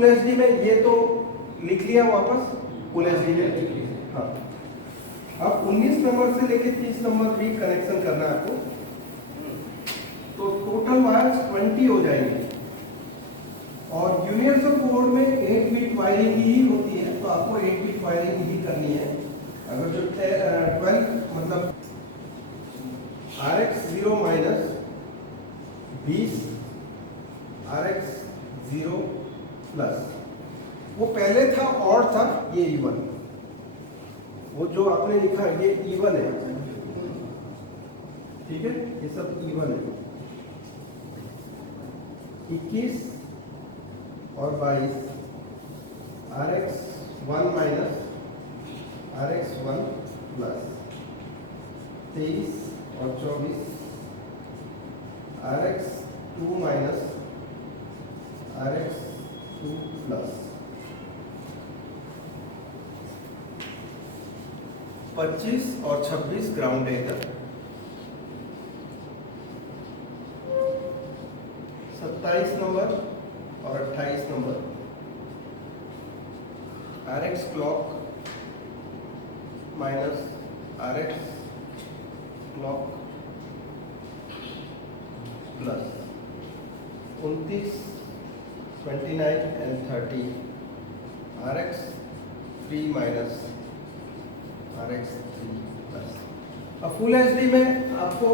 Full HD में ये तो लिख लिया वापस फुल एचडी में। हाँ, अब 19 नंबर से लेके 30 नंबर भी कनेक्शन करना है आपको, तो टोटल वायर्स 20 हो जाएंगे और यूनिवर्सल कोड में 8 बिट वायरिंग ही होती है, तो आपको 8 बिट वायरिंग ही करनी है। अगर जो 12 मतलब RX 0 माइनस 20 RX 0 प्लस, वो पहले था और था ये इवन, वो जो आपने लिखा ये इवन है, ठीक है, ये सब इवन है। 21 और 22 RX 1 माइनस RX 1 प्लस, 23 और 24 RX 2 माइनस RX 2 प्लस, 25 और 26 ग्राउंड है इधर, 27 नंबर और 28 number RX clock minus RX clock plus, 29, 29 and 30 RX 3 minus RX 3 plus. अब फुल एचडी में आपको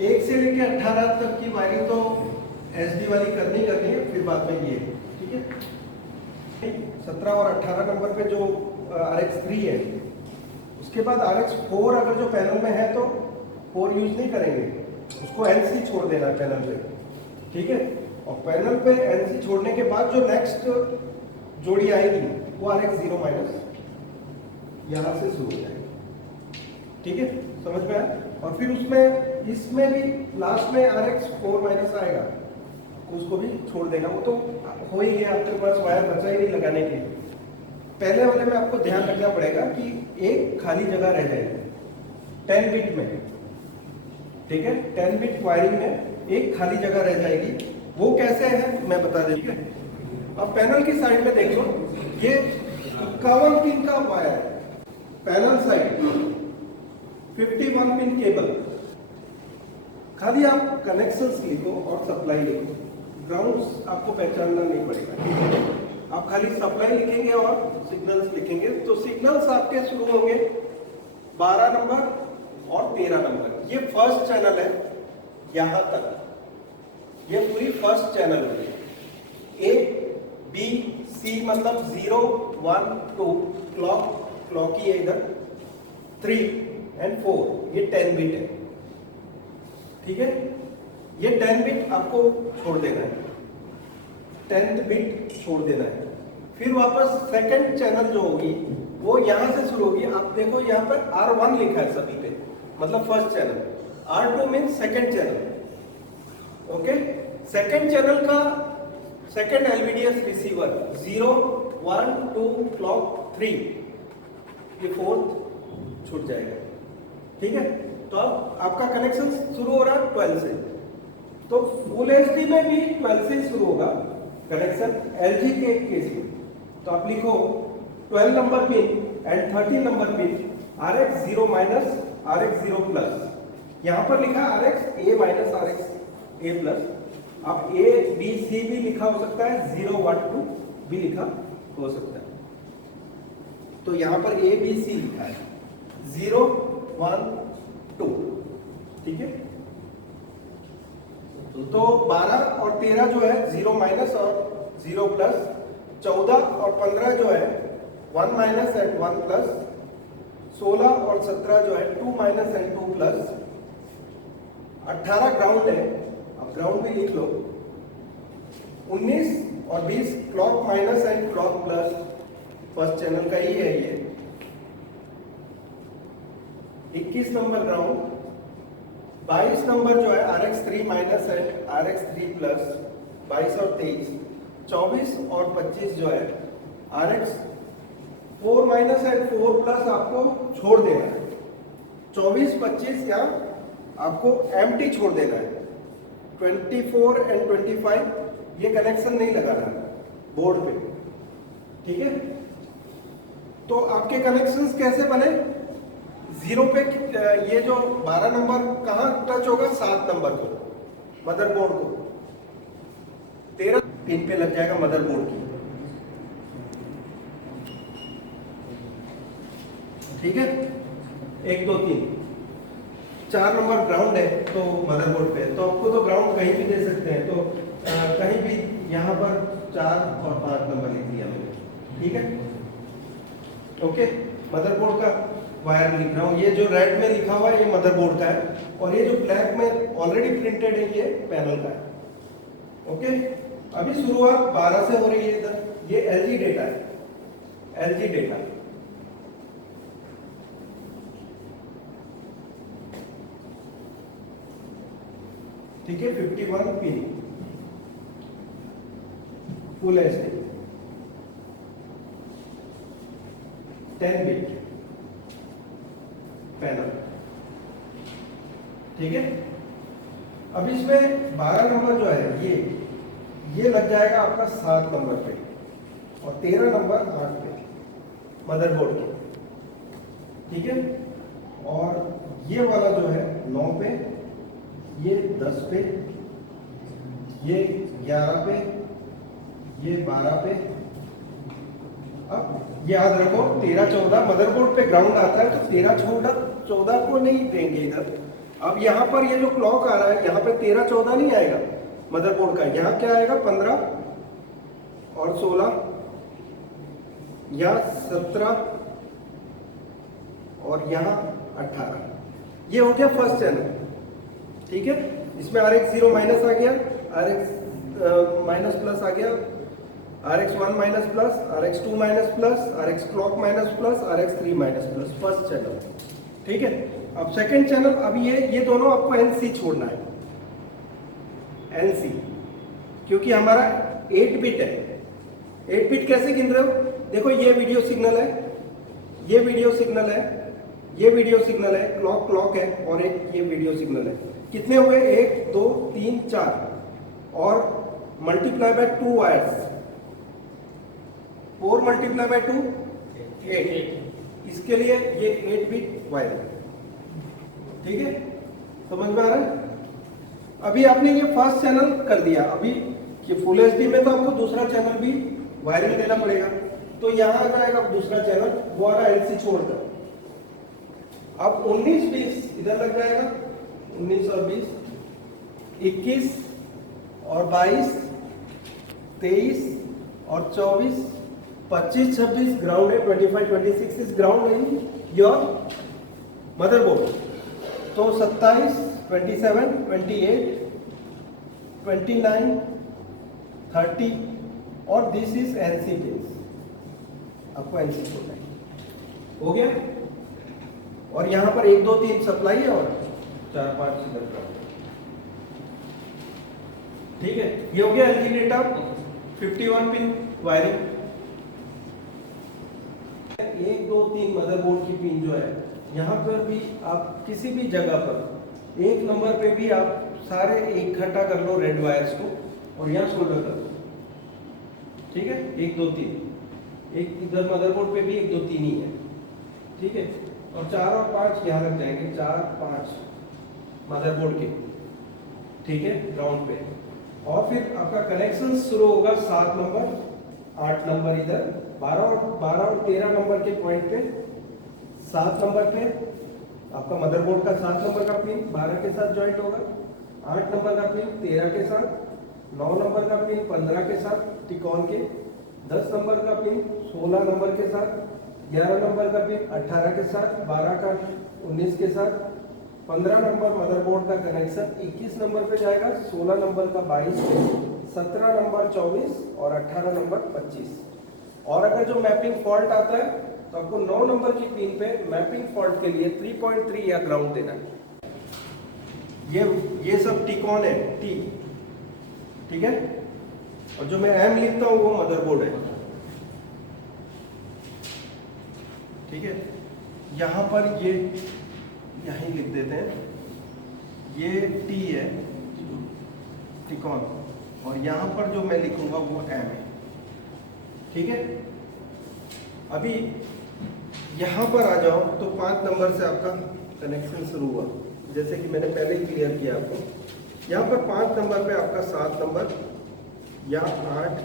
1 से लेके 18 तक की वायरिंग तो एचडी वाली करनी है, फिर बाद में ये, ठीक है। 17 और 18 नंबर पे जो RX 3 है, उसके बाद RX 4 अगर जो पैनल में है तो 4 यूज नहीं करेंगे, उसको NC छोड़ देना पैनल पे, ठीक है। और पैनल पे NC छोड़ने के बाद जो नेक्स्ट जोड़ी आएगी वो RX 0 माइनस यहाँ से शुरू हो जाएगी, ठीक है, समझ में आया। और फिर उसमें इसमें भी लास्ट में RX 4 माइनस आएगा, उसको भी छोड़ देना, वो तो हो ही है, आपके पास वायर बचा ही नहीं लगाने के लिए। पहले वाले में आपको ध्यान रखना पड़ेगा कि एक खाली जगह रह जाएगी 10 बिट में, ठीक है, 10 बिट वायरिंग में एक खाली जगह रह जाएगी। वो कैसे है मैं बता दें, ठीक है। अब पैनल की साइड में देख लो, ये 51 पिन का वायर है, पैनल साइड 51 पिन केबल, खाली आप कनेक्शंस लिखो और सप्लाई लिखो, ग्राउंड्स आपको पहचानना नहीं पड़ेगा, ठीक है। आप खाली सप्लाई लिखेंगे और सिग्नल्स लिखेंगे, तो सिग्नल्स आपके शुरू होंगे 12 नंबर और 13 नंबर। ये फर्स्ट चैनल है, यहां तक ये पूरी फर्स्ट चैनल है। A B C मतलब 0 1 2 क्लॉक ही है इधर, 3 एंड 4 ये 10 बिट है, ठीक है। ये 10 बिट आपको छोड़ देना है, 10th बिट छोड़ देना है। फिर वापस सेकंड चैनल जो होगी वो यहां से शुरू होगी। आप देखो यहाँ पर R1 लिखा है सभी पे, मतलब first channel, R2 means second channel, okay. Second channel का सेकंड LVDS रिसीवर 0 1 2 क्लॉक 3, ये 4th छूट जाएगा, ठीक है। तो अब आपका कनेक्शन शुरू हो रहा है 12 से, तो फुल एचडी में भी 12 से शुरू होगा कनेक्शन LG के केस में। तो आप लिखो 12 number pin and 13 number pin RX 0 minus RX 0 plus, यहां पर लिखा RX A minus RX A plus. आप A B C भी लिखा हो सकता है, 0 1 2 भी लिखा हो सकता है, तो यहां पर A B C लिखा है, 0 1 2, ठीक है। तो 12 और 13 जो है 0 माइनस और 0 प्लस, 14 और 15 जो है 1 माइनस एंड 1 प्लस, 16 और 17 जो है 2 माइनस एंड 2 प्लस, 18 ग्राउंड है, अब ग्राउंड भी लिख लो, 19 और 20 clock minus and clock plus, first channel का ही है ये, 21 नंबर ग्राउंड, 22 नंबर जो है RX 3 minus and RX 3 plus, 22 और 23, 24 और 25 जो है RX 4 माइनस एंड 4 प्लस आपको छोड़ देना है, 24 25 या आपको एम्प्टी छोड़ देना है, 24 एंड 25 ये कनेक्शन नहीं लगाना है, बोर्ड पे, ठीक है। तो आपके कनेक्शंस कैसे बने, 0 पे ये जो 12 नंबर कहाँ टच होगा, 7 नंबर को, मदरबोर्ड को, 13 पिन पे लग जाएगा मदरबोर्ड की, ठीक है। 1 2 3 4 नंबर ग्राउंड है तो मदरबोर्ड पे, तो आपको तो ग्राउंड कहीं भी दे सकते हैं, तो कहीं भी यहाँ पर 4 और 5 नंबर लिख दिया मैंने, ठीक है। ओके, मदरबोर्ड का वायर लिख रहा हूँ, ये जो रेड में लिखा हुआ है ये मदरबोर्ड का है, और ये जो ब्लैक में ऑलरेडी प्रिंटेड है ये पैनल का है। ओके, अभी शुरुआत 12 से हो रही है इधर, ये एलजी डेटा है, एलजी डेटा, ठीक है। 51 pin full HD 10 bit panel, ठीक है। अब इसमें 12 नंबर जो है ये लग जाएगा आपका 7 नंबर पे, और 13 नंबर 8 पे मदरबोर्ड के, ठीक है। और ये वाला जो है 9 पे, ये 10 पे, ये 11 पे, ये 12 पे। अब याद रखो 13 14 मदरबोर्ड पे ग्राउंड आता है, तो 13 14 को नहीं देंगे इधर। अब यहाँ पर ये जो क्लॉक आ रहा है यहाँ पे 13 14 नहीं आएगा मदरबोर्ड का, यहाँ क्या आएगा 15 और 16 या 17 और यहाँ 18, ये हो गया फर्स्ट चैनल, ठीक है। इसमें RX0 माइनस आ गया, RX माइनस प्लस आ गया, RX1 minus plus, RX2 minus plus, RX clock minus plus, RX3 minus plus, first channel, ठीक है। अब सेकंड चैनल, अब ये दोनों आपको NC छोड़ना है, NC, क्योंकि हमारा 8 बिट है। 8 बिट कैसे गिन रहे हो, देखो ये वीडियो सिग्नल है, ये वीडियो सिग्नल है, ये वीडियो सिग्नल है, क्लॉक है, और एक ये वीडियो सिग्नल है। कितने हुए, 1 2 3 4, और multiply by 2 wires, 4 multiply by 2 8, इसके लिए ये 8 बिट वायर, ठीक है। समझ में आ रहा है। अभी आपने ये फर्स्ट चैनल कर दिया, अभी ये फुल एचडी में तो आपको दूसरा चैनल भी वायरिंग देना पड़ेगा, तो यहां आ जाएगा दूसरा चैनल, वो आ रहा एलसी छोड़कर। अब 19 20 इधर लग जाएगा, 19 और 20, 21 और 22, 23 और 24, 25 26 ग्राउंड है, 25 26 is ground in your motherboard. तो 27 27 28 29 30, और दिस इज एनसी पिन, आपको एनसी छोड़ना है, हो गया। और यहां पर 1 2 3 सप्लाई है, और 4 5 इधर, ठीक है। ये हो गया LG data, 51 pin wiring. 1 2 3 motherboard की पिन जो है, यहाँ पर भी आप किसी भी जगह पर 1 नंबर पे भी आप सारे इकट्ठा कर लो रेड वायर्स को, और यहाँ सोल्डर कर लो, ठीक है। 1 2 3, एक इधर मदरबोर्ड पे भी 1 2 3 ही है, ठीक है। और 4 और 5 यहाँ लग जाएंगे, 4 5 मदरबोर्ड के, ठीक है, ग्राउंड पे। और फिर आपका कनेक्शन शुरू होगा 7 नंबर 8 नंबर इधर, 12 और 13 नंबर के पॉइंट पे, 7 नंबर पे आपका मदरबोर्ड का 7 नंबर का पिन 12 के साथ ज्वाइंट होगा, 8 नंबर का पिन 13 के साथ, 9 नंबर का पिन 15 के साथ टिकॉन के, 10 नंबर का पिन 16 नंबर के साथ, 11 नंबर का पिन 18 के साथ, 12 का 19 के साथ, 15 नंबर मदरबोर्ड का कनेक्शन 21 नंबर पे जाएगा, 16 नंबर का 22 पे, 17 नंबर 24 और 18 नंबर 25। और अगर जो मैपिंग फॉल्ट आता है तो आपको 9 नंबर की पिन पे मैपिंग फॉल्ट के लिए 3.3 या ग्राउंड देना है। ये सब टिकॉन है, टी, ठीक है। और जो मैं एम लिखता हूं वो मदरबोर्ड है, ठीक है। यहां पर ये यहीं लिख देते हैं, ये टी है टिकॉन, और यहां पर जो मैं लिखूंगा वो एम है, ठीक है। अभी यहाँ पर आ जाओ तो 5 नंबर से आपका कनेक्शन शुरू हुआ, जैसे कि मैंने पहले ही क्लियर किया आपको। यहाँ पर 5 नंबर पे आपका 7 नंबर या 8,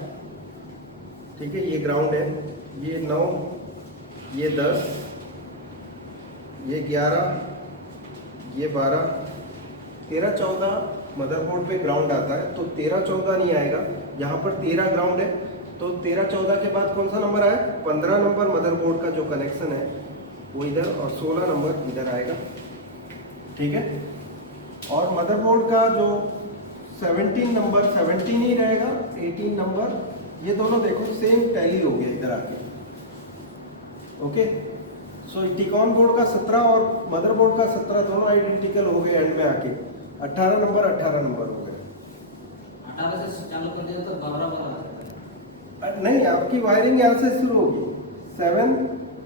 ठीक है, ये ग्राउंड है, ये 9, ये 10, ये 11, ये 12, 13, 14 मदरबोर्ड पे ग्राउंड आता है, तो 13, 14 नहीं आएगा। यहाँ पर 13 ग्राउंड है, तो 13, 14 के बाद कौन सा नंबर आया? 15 नंबर मदरबोर्ड का जो कनेक्शन है वो इधर, और 16 नंबर इधर आएगा, ठीक है। और मदरबोर्ड का जो 17 नंबर 17 ही रहेगा, 18 नंबर, ये दोनों देखो सेम टैली हो गया इधर आके, ओके। सो टिकॉन बोर्ड का 17 और मदरबोर्ड का 17 दोनों आइडेंटिकल हो गए एंड में आके, 18 नंबर 18 नंबर हो गए। 18 से चालू कर दिया तो 12 बना नहीं, आपकी वायरिंग यहाँ से शुरू होगी, 7,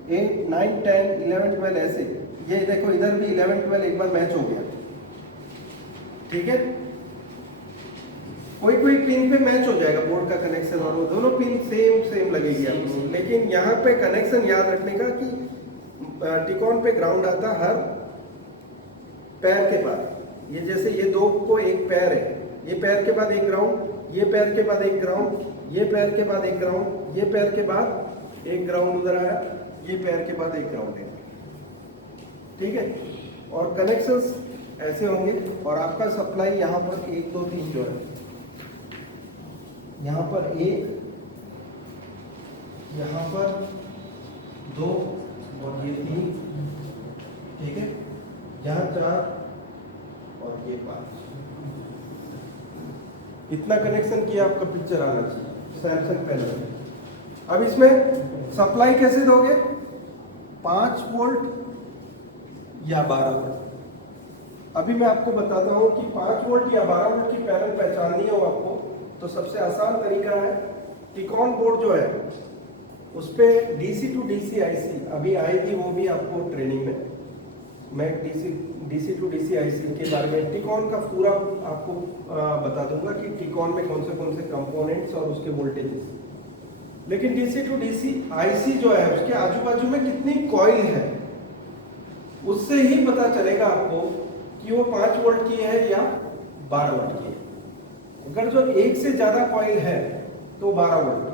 8, 9, 10, 11, 12 ऐसे। ये देखो इधर भी 11, 12 एक बार मैच हो गया, ठीक है। कोई कोई पिन पे मैच हो जाएगा बोर्ड का कनेक्शन, और वो दोनों पिन सेम लगेगी आपको। लेकिन यहाँ पे कनेक्शन याद रखने का कि टिकॉन पे ग्राउंड आता हर पैर के बाद। ये जैसे ये दो को एक पैर है, ये पैर के बाद एक ग्राउंड, ये पैर के बाद एक ग्राउंड, ये पैर के बाद एक ग्राउंड, ये पैर के बाद एक ग्राउंड उधर आया, ये पैर के बाद एक ग्राउंड है, ठीक है। और कनेक्शंस ऐसे होंगे, और आपका सप्लाई यहाँ पर 1, 2, 3 जो है, यहाँ पर 1, यहाँ पर 2 और ये 3, ठीक है, यहाँ 4 और ये 5। इतना कनेक्शन किया, आपका पिक्चर आना चाहिए सैमसंग पैनल में। अब इसमें सप्लाई कैसे दोगे? 5 वोल्ट या 12 वोल्ट। अभी मैं आपको बताता हूं कि 5 वोल्ट या 12 वोल्ट की पैनल पहचाननी हो आपको, तो सबसे आसान तरीका है, टिकॉन बोर्ड जो है उस पर डीसी टू डीसी आईसी अभी आएगी, वो भी आपको ट्रेनिंग में मैं डीसी टू डीसी आईसी के बारे में, टिकॉन का पूरा आपको बता दूंगा कि टिकॉन में कौन से कंपोनेंट्स और उसके वोल्टेजेस। लेकिन डीसी टू डीसी आईसी जो है उसके आजू बाजू में कितनी कॉइल है, उससे ही पता चलेगा आपको कि वो 5 वोल्ट की है या 12 वोल्ट की है। अगर जो एक से ज्यादा कॉइल है तो 12 वोल्ट,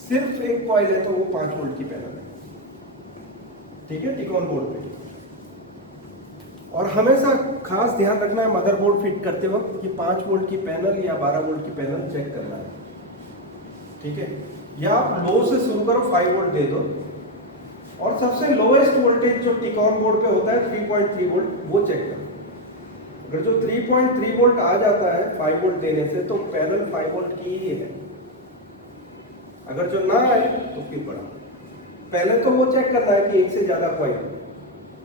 सिर्फ एक कॉइल है तो वो 5 वोल्ट की पैनल है, ठीक है, टिकॉन बोर्ड पे। और हमेशा खास ध्यान रखना है मदरबोर्ड फिट करते वक्त कि 5 वोल्ट की पैनल या 12 वोल्ट की पैनल चेक करना है, ठीक है। या आप लो से शुरू करो, 5 वोल्ट दे दो, और सबसे लोएस्ट वोल्टेज जो टिकॉन बोर्ड पे होता है 3.3 वोल्ट, वो चेक करो। अगर जो 3.3 वोल्ट आ जाता है 5 वोल्ट देने से, तो पैनल 5 वोल्ट की ही है। अगर जो ना आए तो फिर बढ़ा। पहले तो वो चेक करना है कि एक से ज्यादा कॉइल,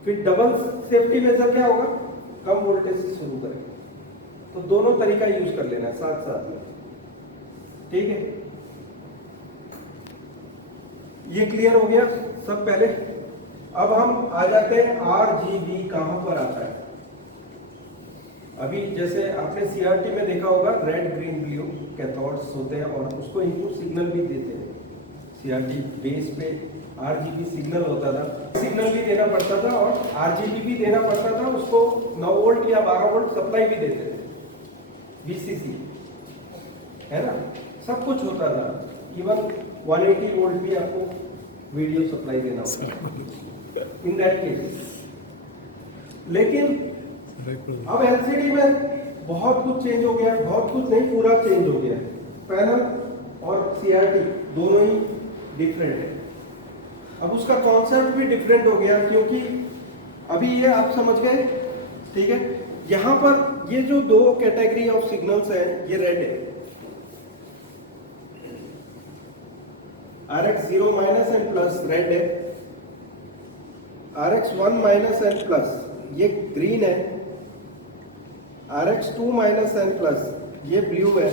फिर डबल सेफ्टी मेजर क्या होगा, कम वोल्टेज से शुरू करेंगे। तो दोनों तरीका यूज कर लेना है साथ साथ में, ठीक है। ये क्लियर हो गया सब पहले। अब हम आ जाते हैं RGB कहां पर आता है। अभी जैसे आपने CRT में देखा होगा, रेड ग्रीन ब्लू कैथोड्स होते हैं और उसको इनपुट सिग्नल भी देते हैं। CRT बेस पे RGB सिग्नल होता था, सिग्नल भी देना पड़ता था और RGB भी देना पड़ता था, उसको 9 वोल्ट या 12 वोल्ट सप्लाई भी देते थे, VCC है ना, सब कुछ होता था। इवन 180 वोल्ट भी आपको वीडियो सप्लाई देना होता इन दैट केस। लेकिन अब LCD में बहुत कुछ चेंज हो गया, बहुत कुछ नहीं, पूरा चेंज हो गया। पैनल और CRT दोनों ही डिफरेंट है। अब उसका कॉन्सेप्ट भी डिफरेंट हो गया, क्योंकि अभी ये आप समझ गए, ठीक है। यहां पर ये जो दो कैटेगरी ऑफ सिग्नल्स है, ये रेड है, RX0 minus and plus red है, RX1 माइनस एंड प्लस ये ग्रीन है, RX2 माइनस एंड प्लस ये ब्लू है।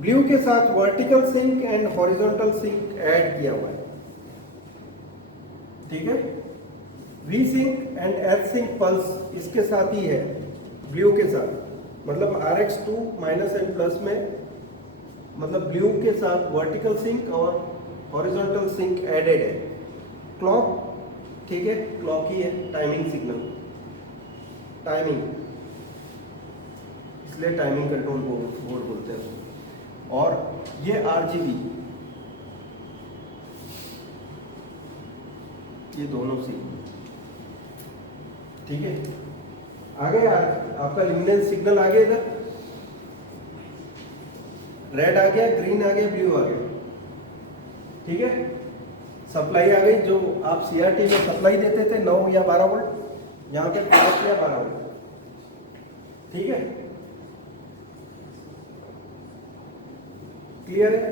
ब्लू के साथ vertical sync and horizontal sync add किया हुआ है, ठीक है। V sync and L sync pulse इसके साथ ही है, ब्लू के साथ। मतलब RX2 माइनस एंड प्लस में मतलब ब्लू के साथ वर्टिकल सिंक और हॉरिजॉन्टल सिंक एडेड है। क्लॉक, ठीक है, क्लॉक ही है, टाइमिंग सिग्नल, टाइमिंग, इसलिए टाइमिंग कंट्रोल बोर्ड बोलते हैं उसको। और ये RGB, ये दोनों सिग्नल, ठीक है। आगे आपका ल्यूमिनेंस सिग्नल आ गया, इधर रेड आ गया, ग्रीन आ गया, ब्लू आ गया, ठीक है। सप्लाई आ गई, जो आप CRT में सप्लाई देते थे 9 या 12 वोल्ट, यहाँ पे 5 या 12 वोल्ट, ठीक है, क्लियर है।